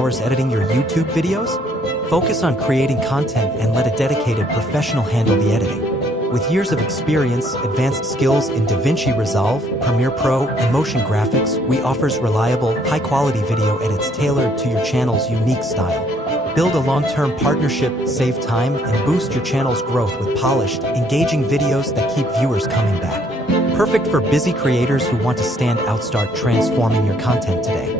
hours editing your YouTube videos? Focus on creating content and let a dedicated professional handle the editing. With years of experience, advanced skills in DaVinci Resolve, Premiere Pro, and motion graphics, we offers reliable, high-quality video edits tailored to your channel's unique style. Build a long-term partnership, save time, and boost your channel's growth with polished, engaging videos that keep viewers coming back. Perfect for busy creators who want to stand out. Start transforming your content today.